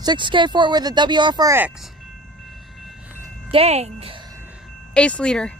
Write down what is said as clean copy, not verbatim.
6K for it with a wfrx. Dang. Ace leader.